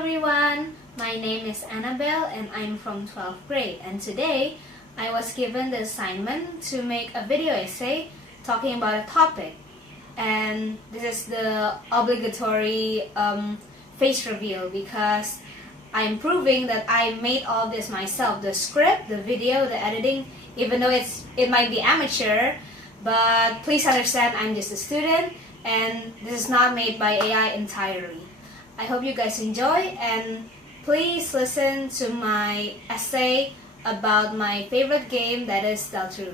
everyone, my name is Annabelle and I'm from 12th grade, and today I was given the assignment to make a video essay talking about a topic, and this is the obligatory face reveal because I'm proving that I made all this myself, the script, the video, the editing, even though it might be amateur, but please understand I'm just a student and this is not made by AI entirely. I hope you guys enjoy, and please listen to my essay about my favorite game, that is Deltarune.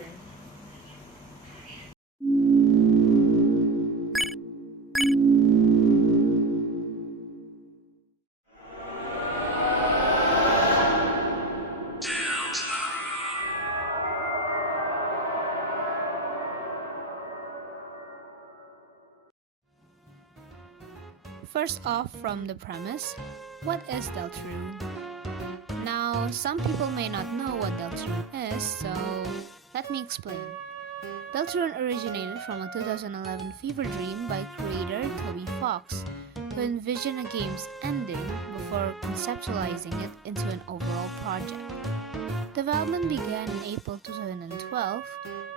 First off, from the premise, what is Deltarune? Now, some people may not know what Deltarune is, so let me explain. Deltarune originated from a 2011 fever dream by creator Toby Fox, who envisioned a game's ending before conceptualizing it into an overall project. Development began in April 2012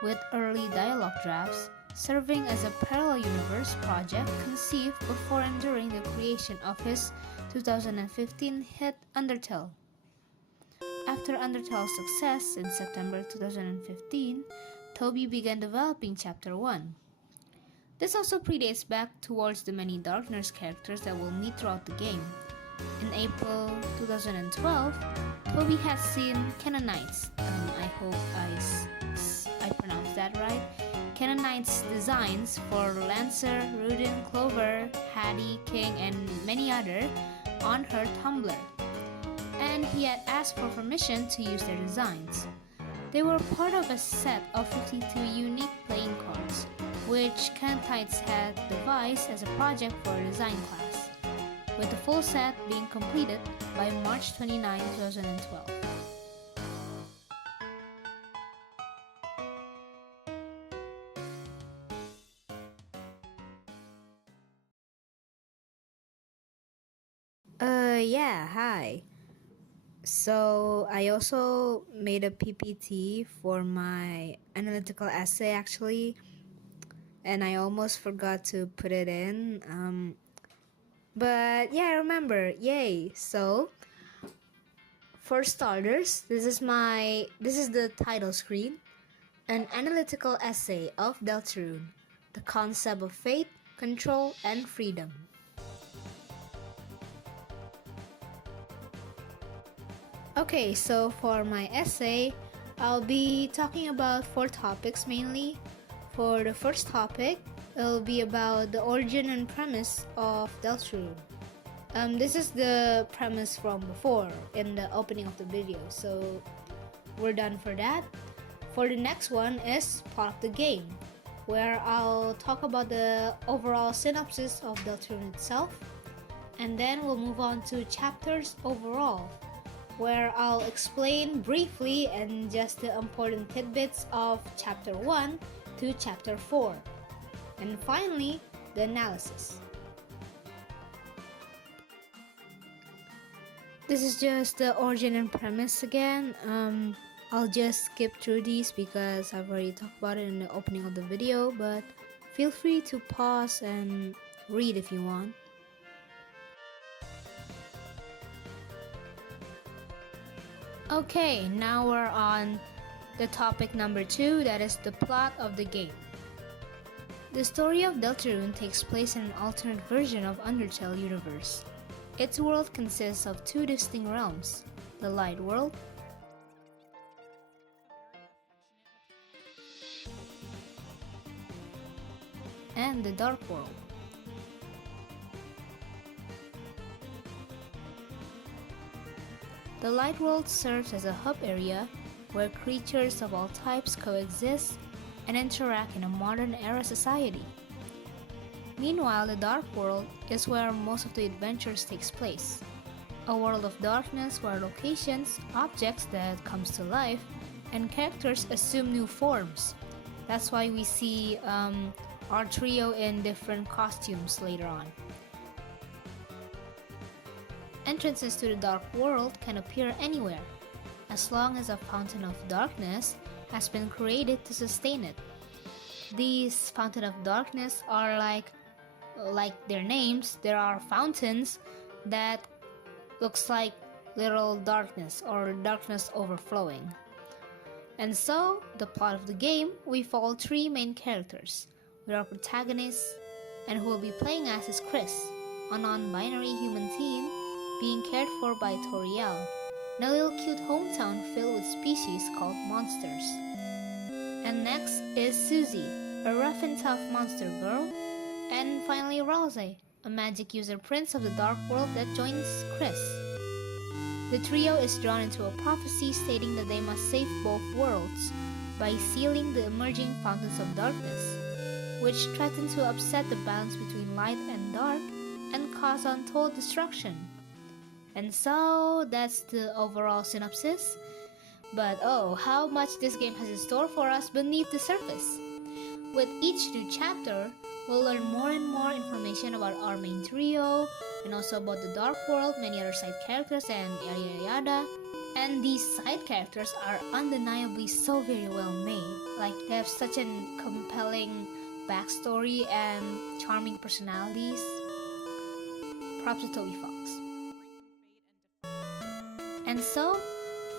with early dialogue drafts, serving as a parallel universe project conceived before and during the creation of his 2015 hit Undertale. After Undertale's success in September 2015, Toby began developing Chapter 1. This also predates back towards the many Darkness characters that we'll meet throughout the game. In April 2012, Toby had seen Canaanites, I hope I pronounced that right, Canaanites designs for Lancer, Rudin, Clover, Hattie, King, and many others on her Tumblr, and he had asked for permission to use their designs. They were part of a set of 52 unique playing cards, which Canaanites had devised as a project for a design class, with the full set being completed by March 29, 2012. Yeah, hi. So I also made a PPT for my analytical essay actually, and I almost forgot to put it in. But yeah, I remember. Yay! So for starters, this is the title screen, an analytical essay of Deltarune, the concept of fate, control, and freedom. Okay, so for my essay, I'll be talking about 4 topics mainly. For the first topic, it'll be about the origin and premise of Deltarune. This is the premise from before in the opening of the video, so we're done for that. For the next one is plot of the game, where I'll talk about the overall synopsis of Deltarune itself, and then we'll move on to chapters overall, where I'll explain briefly and just the important tidbits of Chapter 1 to Chapter 4. And finally, the analysis. This is just the origin and premise again. I'll just skip through these because I've already talked about it in the opening of the video, but feel free to pause and read if you want. Okay, now we're on the topic number 2, that is the plot of the game. The story of Deltarune takes place in an alternate version of Undertale universe. Its world consists of 2 distinct realms, the Light World and the Dark World. The Light World serves as a hub area where creatures of all types coexist and interact in a modern-era society. Meanwhile, the Dark World is where most of the adventures takes place. A world of darkness where locations, objects that comes to life, and characters assume new forms. That's why we see our trio in different costumes later on. entrances to the Dark World can appear anywhere, as long as a fountain of darkness has been created to sustain it. These fountain of darkness are like their names, there are fountains that looks like literal darkness or darkness overflowing. And so, the plot of the game, we follow three main characters, with our protagonist, and who will be playing as is Chris, a non-binary human teen being cared for by Toriel, in a little cute hometown filled with species called monsters. And next is Susie, a rough and tough monster girl, and finally Rose, a magic user prince of the Dark World that joins Chris. The trio is drawn into a prophecy stating that they must save both worlds by sealing the emerging fountains of darkness, which threaten to upset the balance between light and dark and cause untold destruction. And so that's the overall synopsis. But oh, how much this game has in store for us beneath the surface. With each new chapter, we'll learn more and more information about our main trio, and also about the Dark World, many other side characters, and yada yada yada. And these side characters are undeniably so very well made. Like, they have such a compelling backstory and charming personalities. Props to Toby Fox. And so,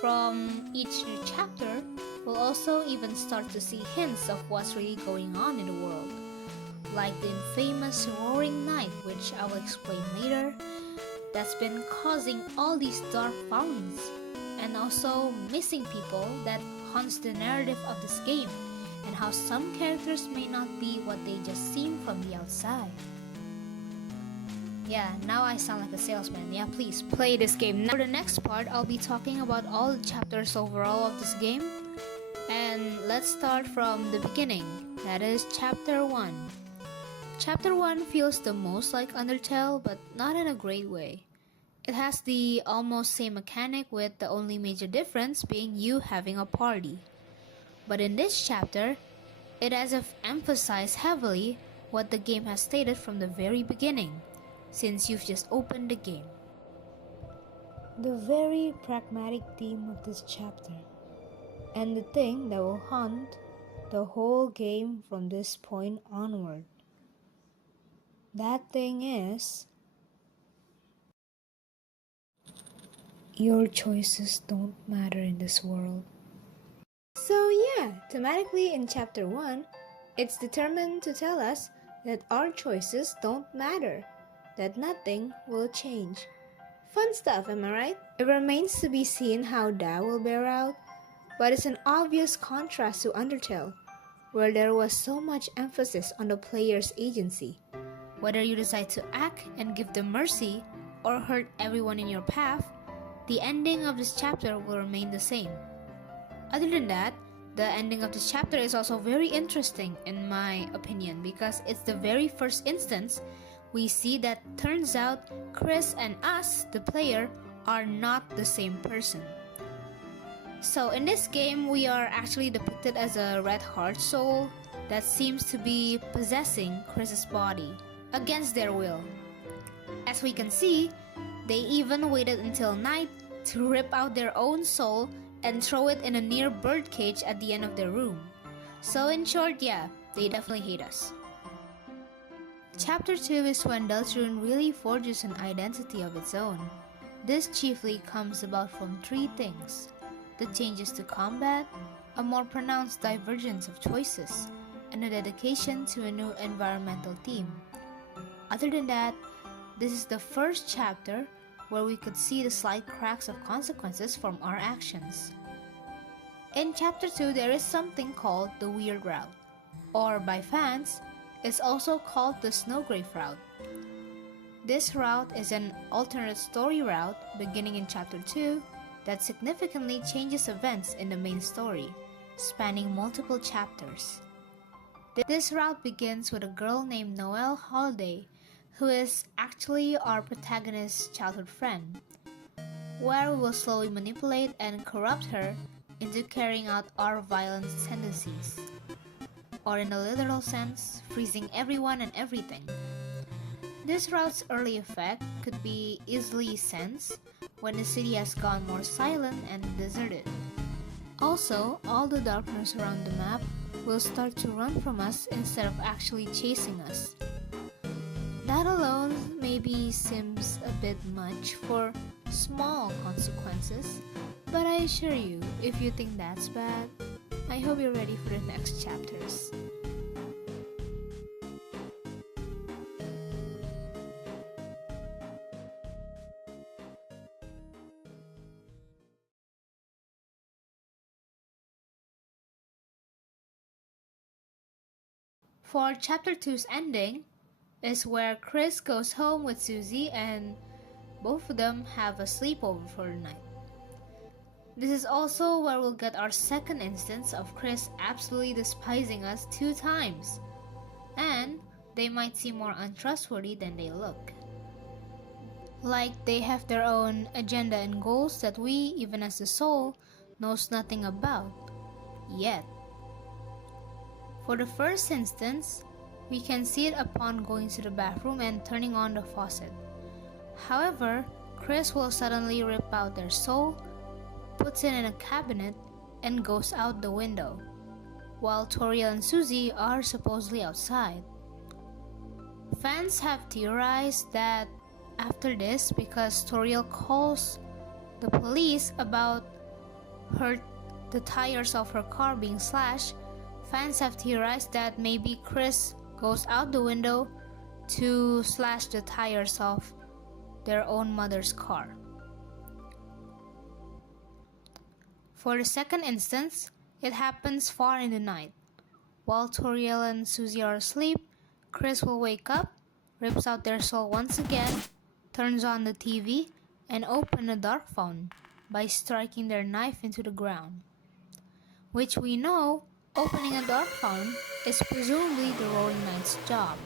from each new chapter, we'll also even start to see hints of what's really going on in the world. Like the infamous Roaring Night, which I will explain later, that's been causing all these dark fountains, and also missing people that haunts the narrative of this game, and how some characters may not be what they just seem from the outside. Yeah, now I sound like a salesman. Yeah, please play this game. For the next part, I'll be talking about all the chapters overall of this game. And let's start from the beginning. That is Chapter 1. Chapter 1 feels the most like Undertale, but not in a great way. It has the almost same mechanic, with the only major difference being you having a party. But in this chapter, it as if emphasized heavily what the game has stated from the very beginning, since you've just opened the game. The very pragmatic theme of this chapter, and the thing that will haunt the whole game from this point onward. That thing is, your choices don't matter in this world. So yeah, thematically in Chapter 1, it's determined to tell us that our choices don't matter, that nothing will change. Fun stuff, am I right? It remains to be seen how that will bear out, but it's an obvious contrast to Undertale, where there was so much emphasis on the player's agency. Whether you decide to act and give them mercy, or hurt everyone in your path, the ending of this chapter will remain the same. Other than that, the ending of this chapter is also very interesting in my opinion, because it's the very first instance we see that turns out Chris and us, the player, are not the same person. So in this game, we are actually depicted as a red heart soul that seems to be possessing Chris's body against their will. As we can see, they even waited until night to rip out their own soul and throw it in a near bird cage at the end of their room. So in short, yeah, they definitely hate us. Chapter 2 is when Deltarune really forges an identity of its own. This chiefly comes about from three things: the changes to combat, a more pronounced divergence of choices, and a dedication to a new environmental theme. Other than that, this is the first chapter where we could see the slight cracks of consequences from our actions. In Chapter 2, there is something called the Weird Route, or by fans, it's also called the Snowgrave Route. This route is an alternate story route beginning in Chapter 2 that significantly changes events in the main story, spanning multiple chapters. This route begins with a girl named Noelle Holiday, who is actually our protagonist's childhood friend, where we will slowly manipulate and corrupt her into carrying out our violent tendencies, or in a literal sense, freezing everyone and everything. This route's early effect could be easily sensed when the city has gone more silent and deserted. Also, all the darkness around the map will start to run from us instead of actually chasing us. That alone maybe seems a bit much for small consequences, but I assure you, if you think that's bad, I hope you're ready for the next chapters. For Chapter 2's ending is where Chris goes home with Susie and both of them have a sleepover for the night. This is also where we'll get our second instance of Chris absolutely despising us 2 times. And they might seem more untrustworthy than they look. Like they have their own agenda and goals that we, even as the soul, knows nothing about yet. For the first instance, we can see it upon going to the bathroom and turning on the faucet. However, Chris will suddenly rip out their soul, puts it in a cabinet, and goes out the window, while Toriel and Susie are supposedly outside. Fans have theorized that after this, because Toriel calls the police about the tires of her car being slashed, fans have theorized that maybe Chris goes out the window to slash the tires of their own mother's car. For the second instance, it happens far in the night. While Toriel and Susie are asleep, Chris will wake up, rips out their soul once again, turns on the TV, and open a dark fountain by striking their knife into the ground. Which we know, opening a dark fountain is presumably the Roaring Knight's job.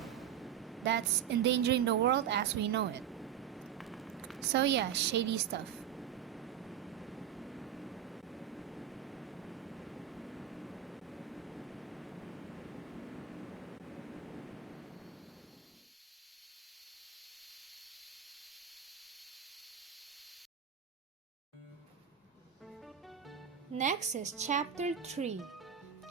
That's endangering the world as we know it. So yeah, shady stuff. Next is Chapter 3.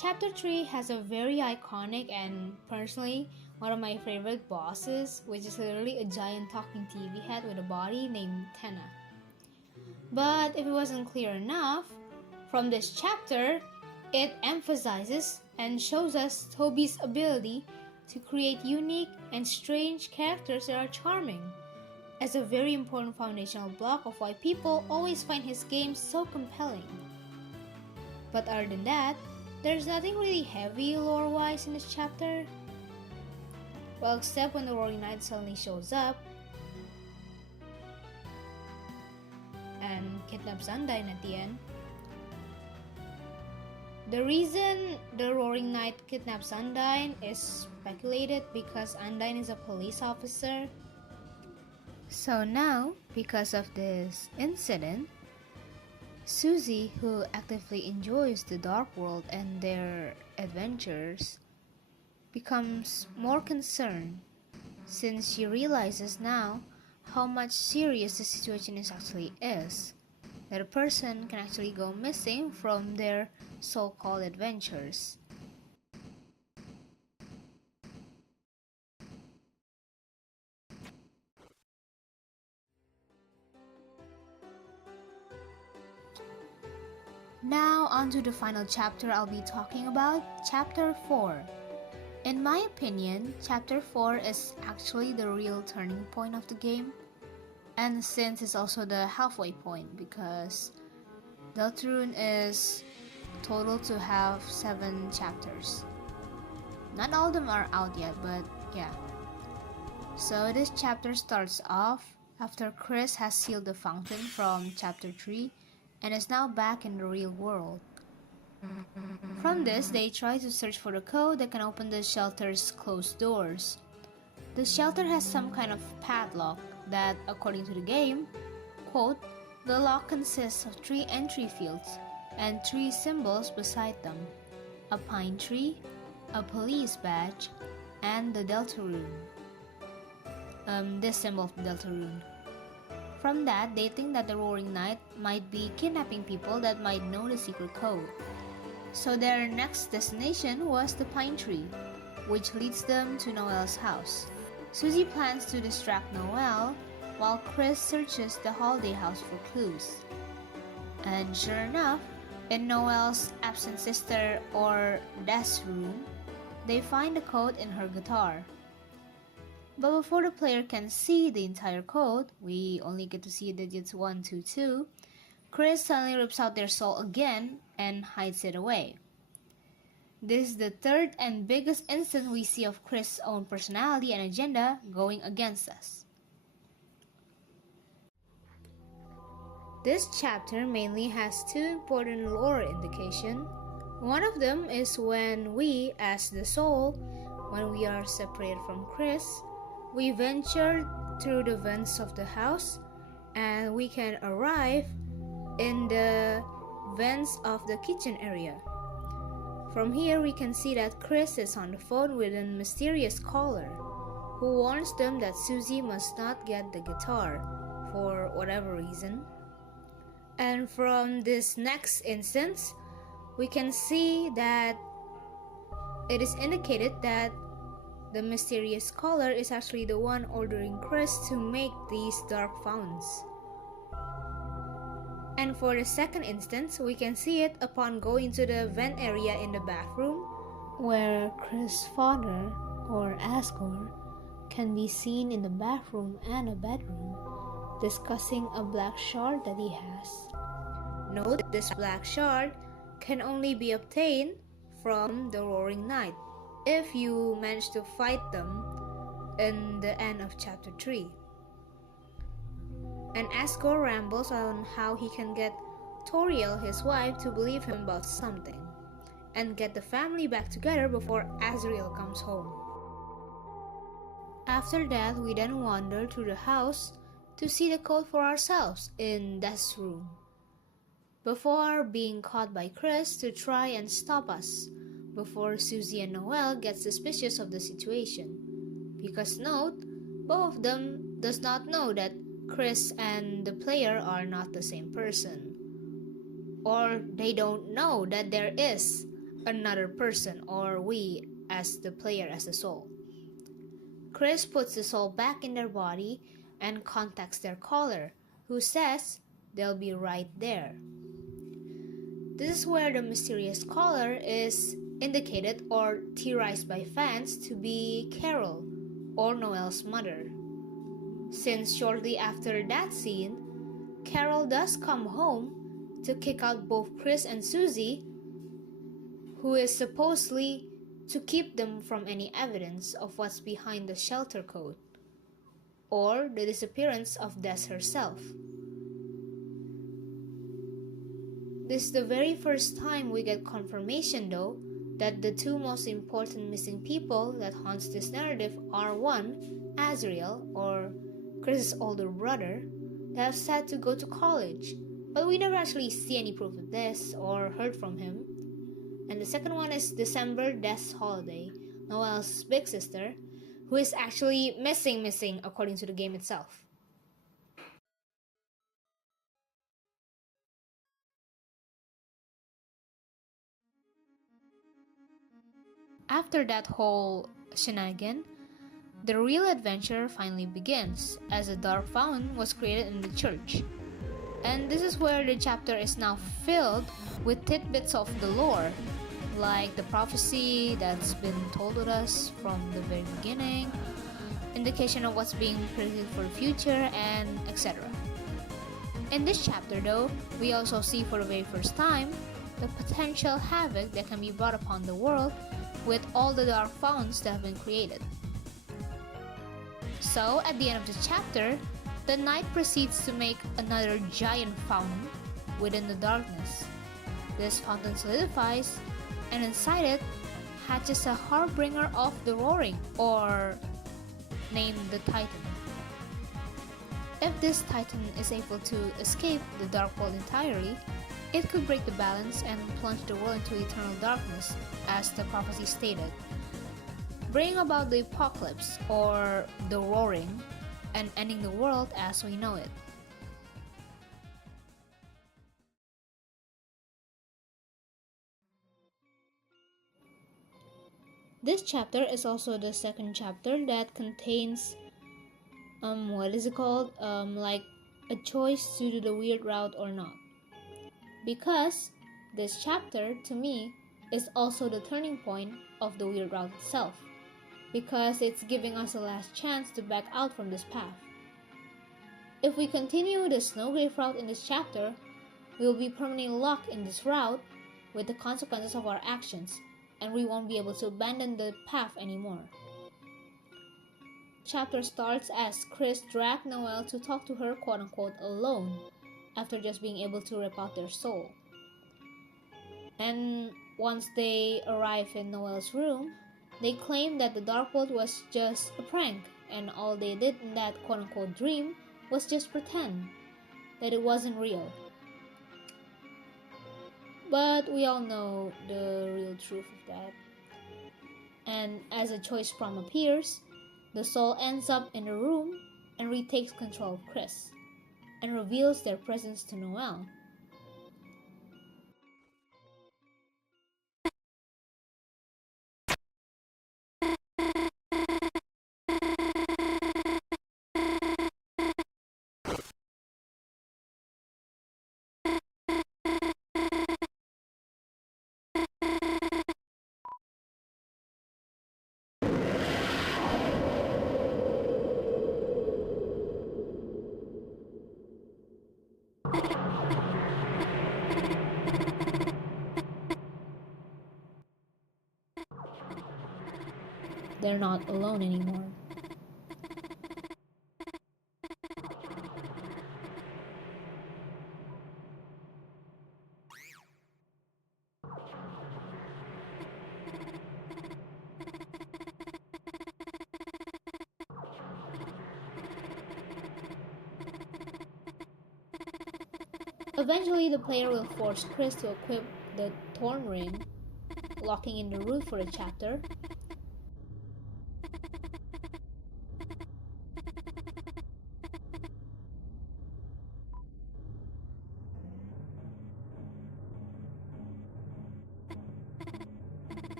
Chapter 3 has a very iconic and personally one of my favorite bosses, which is literally a giant talking TV head with a body named Tenna. But if it wasn't clear enough, from this chapter, it emphasizes and shows us Toby's ability to create unique and strange characters that are charming, as a very important foundational block of why people always find his games so compelling. But other than that, there's nothing really heavy lore-wise in this chapter. Well, except when the Roaring Knight suddenly shows up and kidnaps Undyne at the end. The reason the Roaring Knight kidnaps Undyne is speculated because Undyne is a police officer. So now, because of this incident, Susie, who actively enjoys the dark world and their adventures, becomes more concerned since she realizes now how much serious the situation actually is, that a person can actually go missing from their so-called adventures. Now onto the final chapter I'll be talking about, Chapter 4. In my opinion, Chapter 4 is actually the real turning point of the game, and since it's also the halfway point because Deltarune is total to have 7 chapters. Not all of them are out yet, but yeah. So this chapter starts off after Chris has sealed the fountain from Chapter 3 and is now back in the real world. From this, they try to search for the code that can open the shelter's closed doors. The shelter has some kind of padlock that, according to the game, quote, the lock consists of 3 entry fields and 3 symbols beside them, a pine tree, a police badge, and the Deltarune. this symbol of Deltarune. From that, they think that the Roaring Knight might be kidnapping people that might know the secret code. So their next destination was the Pine Tree, which leads them to Noelle's house. Susie plans to distract Noelle while Chris searches the holiday house for clues. And sure enough, in Noelle's absent sister or Death's room, they find the code in her guitar. But before the player can see the entire code, we only get to see digits 1 to 2, Chris suddenly rips out their soul again and hides it away. This is the third and biggest instance we see of Chris' own personality and agenda going against us. This chapter mainly has two important lore indications. One of them is when we, as the soul, when we are separated from Chris, we venture through the vents of the house and we can arrive in the vents of the kitchen area. From here we can see that Chris is on the phone with a mysterious caller who warns them that Susie must not get the guitar for whatever reason. And from this next instance, we can see that it is indicated that the mysterious caller is actually the one ordering Chris to make these dark fountains. And for the second instance, we can see it upon going to the vent area in the bathroom, where Chris' father, or Asgore, can be seen in the bathroom and a bedroom, discussing a black shard that he has. Note, this black shard can only be obtained from the Roaring Knight if you manage to fight them in the end of chapter 3. And Asgore rambles on how he can get Toriel, his wife, to believe him about something and get the family back together before Azrael comes home. After that, we then wander through the house to see the code for ourselves in Death's room, before being caught by Chris to try and stop us, before Susie and Noelle get suspicious of the situation. Because note, both of them does not know that Chris and the player are not the same person. Or they don't know that there is another person, or we as the player as the soul. Chris puts the soul back in their body and contacts their caller, who says they'll be right there. This is where the mysterious caller is indicated or theorized by fans to be Carol, or Noelle's mother. Since shortly after that scene, Carol does come home to kick out both Chris and Susie, who is supposedly to keep them from any evidence of what's behind the shelter code, or the disappearance of Des herself. This is the very first time we get confirmation, though, that the two most important missing people that haunts this narrative are one, Azrael, or Chris' older brother, that have said to go to college, but we never actually see any proof of this or heard from him. And the second one is December, Death's holiday, Noelle's big sister, who is actually missing according to the game itself. After that whole shenanigan, the real adventure finally begins, as a dark fountain was created in the church. And this is where the chapter is now filled with tidbits of the lore, like the prophecy that's been told to us from the very beginning, indication of what's being predicted for the future, and etc. In this chapter, though, we also see for the very first time the potential havoc that can be brought upon the world with all the dark fountains that have been created. So, at the end of the chapter, the knight proceeds to make another giant fountain within the darkness. This fountain solidifies, and inside it hatches a harbinger of the roaring, or named the Titan. If this Titan is able to escape the dark world entirely, it could break the balance and plunge the world into eternal darkness, as the prophecy stated, bringing about the apocalypse, or the roaring, and ending the world as we know it. This chapter is also the second chapter that contains what is it called? Like a choice to do the weird route or not. Because this chapter, to me, is also the turning point of the weird route itself. Because it's giving us a last chance to back out from this path. If we continue the Snowgrave route in this chapter, we will be permanently locked in this route with the consequences of our actions, and we won't be able to abandon the path anymore. Chapter starts as Chris dragged Noelle to talk to her quote-unquote alone after just being able to rip out their soul. And once they arrive in Noelle's room, they claim that the Dark World was just a prank and all they did in that quote-unquote dream was just pretend, that it wasn't real. But we all know the real truth of that. And as a choice prompt appears, the soul ends up in the room and retakes control of Chris, and reveals their presence to Noelle. They're not alone anymore. Eventually, the player will force Chris to equip the Thorn Ring, locking in the route for the chapter.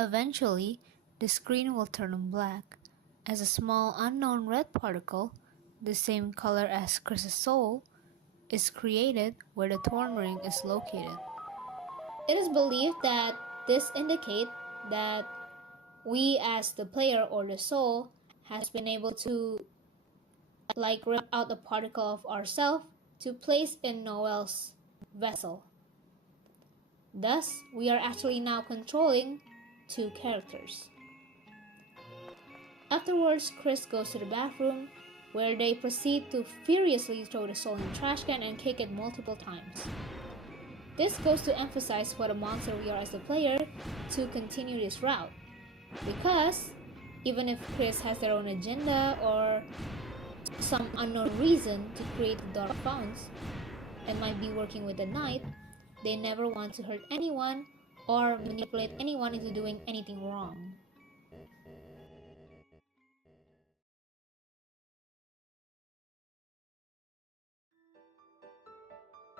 Eventually, the screen will turn black as a small unknown red particle, the same color as Chris's soul, is created where the Thorn Ring is located. It is believed that this indicates that we as the player or the soul has been able to rip out a particle of ourselves to place in Noelle's vessel. Thus, we are actually now controlling two characters. Afterwards, Chris goes to the bathroom where they proceed to furiously throw the soul in the trash can and kick it multiple times. This goes to emphasize what a monster we are as a player to continue this route. Because even if Chris has their own agenda or some unknown reason to create the dark founts and might be working with the night, they never want to hurt anyone or manipulate anyone into doing anything wrong.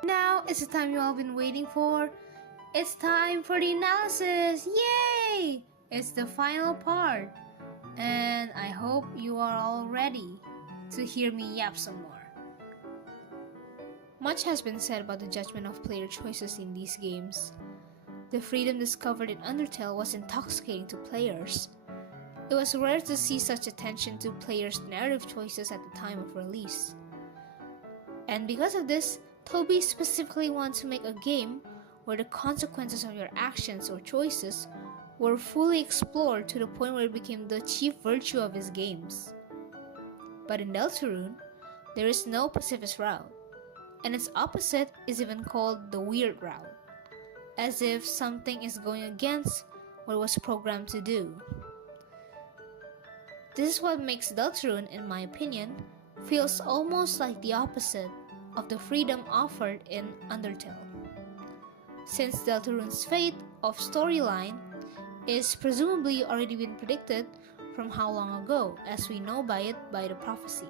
Now it's the time you all been waiting for. It's time for the analysis! Yay! It's the final part. And I hope you are all ready to hear me yap some more. Much has been said about the judgment of player choices in these games. The freedom discovered in Undertale was intoxicating to players. It was rare to see such attention to players' narrative choices at the time of release. And because of this, Toby specifically wanted to make a game where the consequences of your actions or choices were fully explored to the point where it became the chief virtue of his games. But in Deltarune, there is no pacifist route, and its opposite is even called the weird route, as if something is going against what it was programmed to do. This is what makes Deltarune, in my opinion, feels almost like the opposite of the freedom offered in Undertale. Since Deltarune's fate of storyline is presumably already been predicted from how long ago, as we know by the prophecy.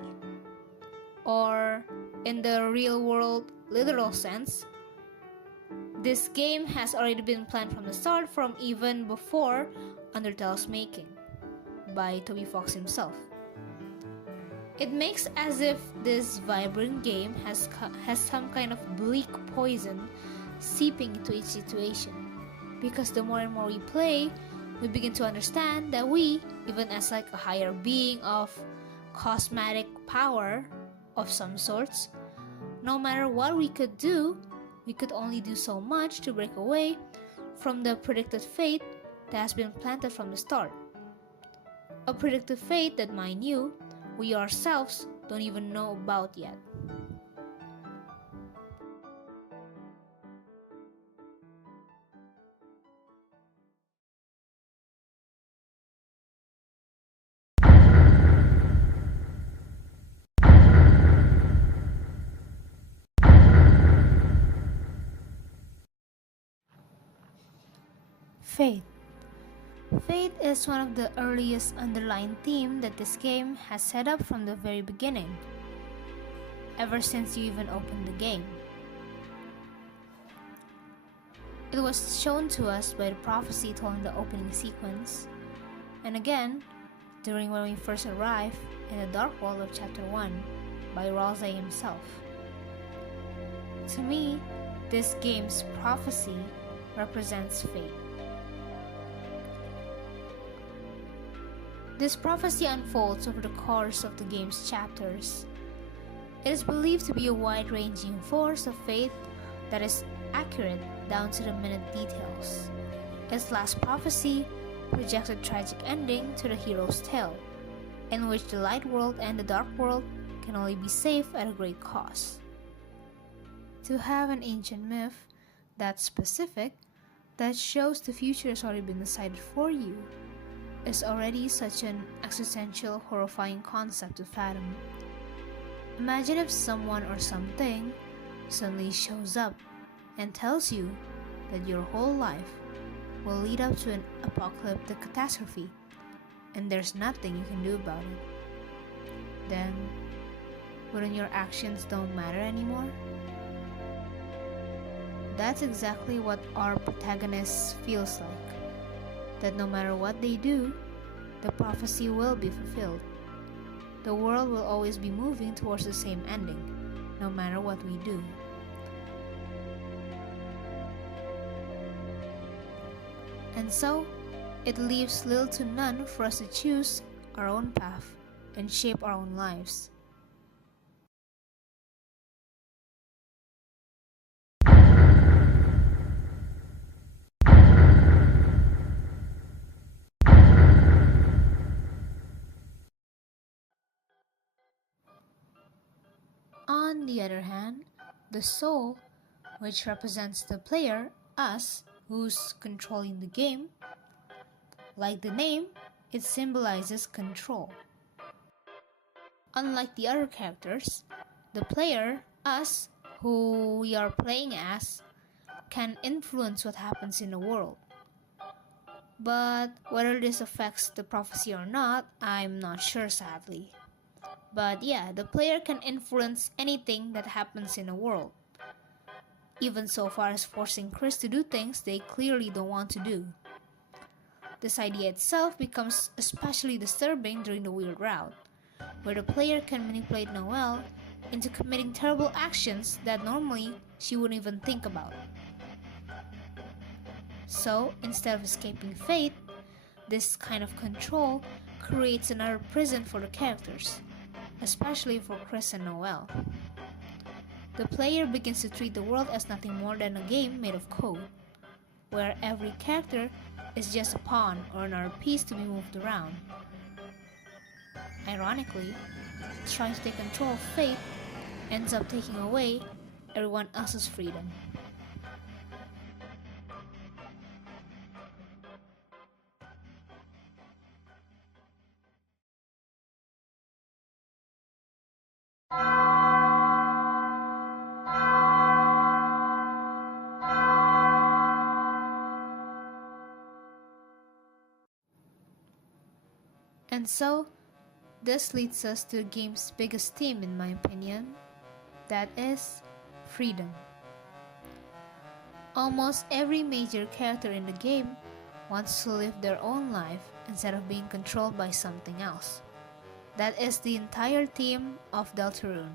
Or, in the real world literal sense, this game has already been planned from the start, from even before Undertale's making, by Toby Fox himself. It makes as if this vibrant game has some kind of bleak poison seeping into each situation, because the more and more we play, we begin to understand that we, even as like a higher being of cosmetic power of some sorts, no matter what we could do, we could only do so much to break away from the predicted fate that has been planted from the start. A predicted fate that, mind you, we ourselves don't even know about yet. Fate. Fate is one of the earliest underlying themes that this game has set up from the very beginning, ever since you even opened the game. It was shown to us by the prophecy told in the opening sequence, and again, during when we first arrived in the Dark World of Chapter 1 by Ralsei himself. To me, this game's prophecy represents fate. This prophecy unfolds over the course of the game's chapters. It is believed to be a wide-ranging force of fate that is accurate down to the minute details. Its last prophecy projects a tragic ending to the hero's tale, in which the light world and the dark world can only be saved at a great cost. To have an ancient myth that specific, that shows the future has already been decided for you, is already such an existential, horrifying concept to fathom. Imagine if someone or something suddenly shows up and tells you that your whole life will lead up to an apocalyptic catastrophe, and there's nothing you can do about it. Then, wouldn't your actions don't matter anymore? That's exactly what our protagonist feels like. That no matter what they do, the prophecy will be fulfilled. The world will always be moving towards the same ending, no matter what we do. And so, it leaves little to none for us to choose our own path and shape our own lives. On the other hand, the soul, which represents the player, us, who's controlling the game, like the name, it symbolizes control. Unlike the other characters, the player, us, who we are playing as, can influence what happens in the world. But whether this affects the prophecy or not, I'm not sure, sadly. But yeah, the player can influence anything that happens in the world, even so far as forcing Chris to do things they clearly don't want to do. This idea itself becomes especially disturbing during the weird route, where the player can manipulate Noelle into committing terrible actions that normally she wouldn't even think about. So, instead of escaping fate, this kind of control creates another prison for the characters, especially for Chris and Noelle. The player begins to treat the world as nothing more than a game made of code, where every character is just a pawn or another piece to be moved around. Ironically, trying to take control of fate, ends up taking away everyone else's freedom. And so, this leads us to the game's biggest theme, in my opinion, that is freedom. Almost every major character in the game wants to live their own life instead of being controlled by something else. That is the entire theme of Deltarune.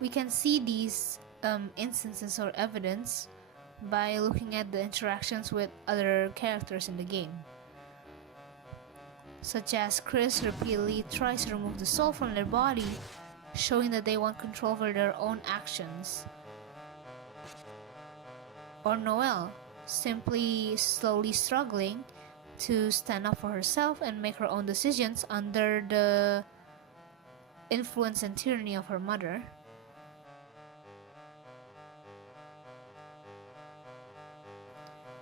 We can see these instances or evidence by looking at the interactions with other characters in the game, such as Chris repeatedly tries to remove the soul from their body, showing that they want control over their own actions. Or Noelle, simply slowly struggling to stand up for herself and make her own decisions under the influence and tyranny of her mother.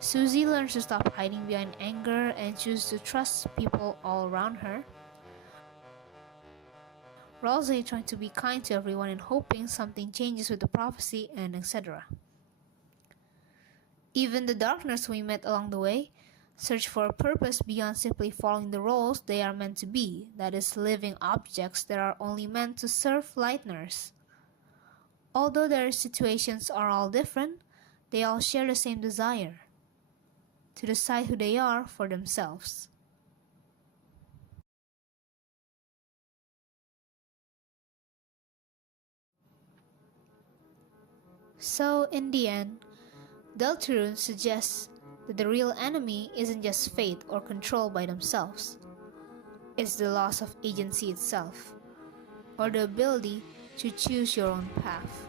Susie learns to stop hiding behind anger and chooses to trust people all around her. Rose trying to be kind to everyone and hoping something changes with the prophecy, and etc. Even the darkness we met along the way search for a purpose beyond simply following the roles they are meant to be, that is, living objects that are only meant to serve lighteners. Although their situations are all different, they all share the same desire: to decide who they are for themselves. So, in the end, Deltarune suggests that the real enemy isn't just fate or control by themselves. It's the loss of agency itself, or the ability to choose your own path.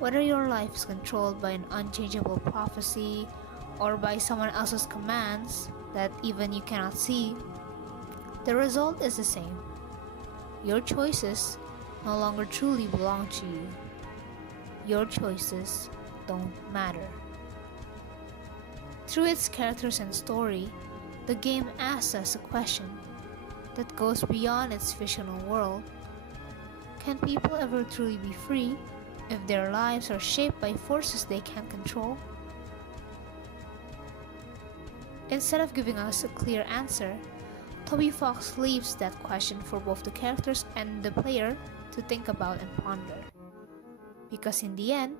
Whether your life is controlled by an unchangeable prophecy or by someone else's commands that even you cannot see, the result is the same. Your choices no longer truly belong to you. Your choices don't matter. Through its characters and story, the game asks us a question that goes beyond its fictional world. Can people ever truly be free if their lives are shaped by forces they can't control? Instead of giving us a clear answer, Toby Fox leaves that question for both the characters and the player to think about and ponder. Because in the end,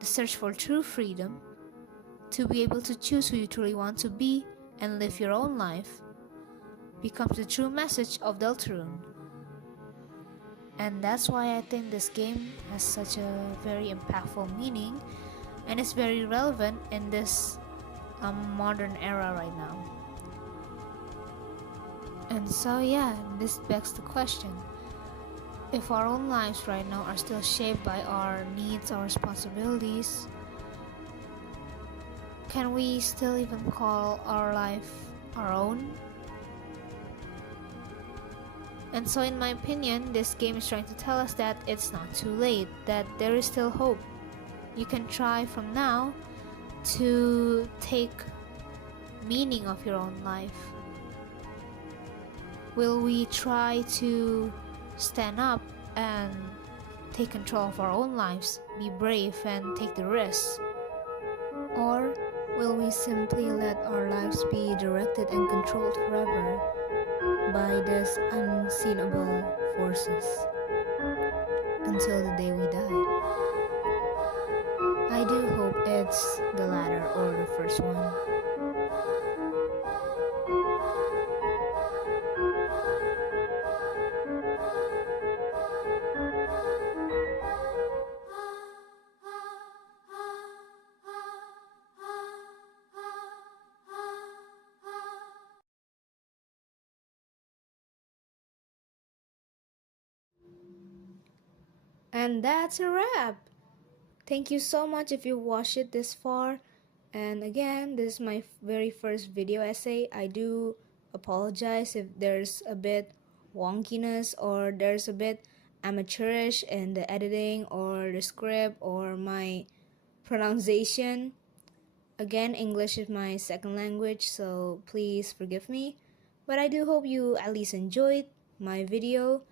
the search for true freedom, to be able to choose who you truly want to be and live your own life, becomes the true message of Deltarune. And that's why I think this game has such a very impactful meaning and is very relevant in this modern era right now. And so yeah, this begs the question: if our own lives right now are still shaped by our needs or responsibilities, can we still even call our life our own? And so in my opinion, this game is trying to tell us that it's not too late, that there is still hope. You can try from now to take meaning of your own life. Will we try to stand up and take control of our own lives, be brave and take the risk? Or will we simply let our lives be directed and controlled forever by these unseenable forces until the day we die? I do hope it's the latter or the first one. And that's a wrap. Thank you so much if you watched it this far. And again, this is my very first video essay. I do apologize if there's a bit wonkiness or there's a bit amateurish in the editing or the script or my pronunciation. Again, English is my second language, so please forgive me. But I do hope you at least enjoyed my video,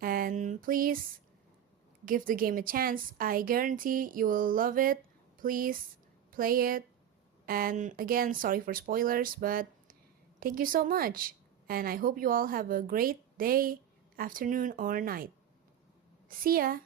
and please give the game a chance. I guarantee you will love it. Please play it. And again, sorry for spoilers, but thank you so much. And I hope you all have a great day, afternoon, or night. See ya!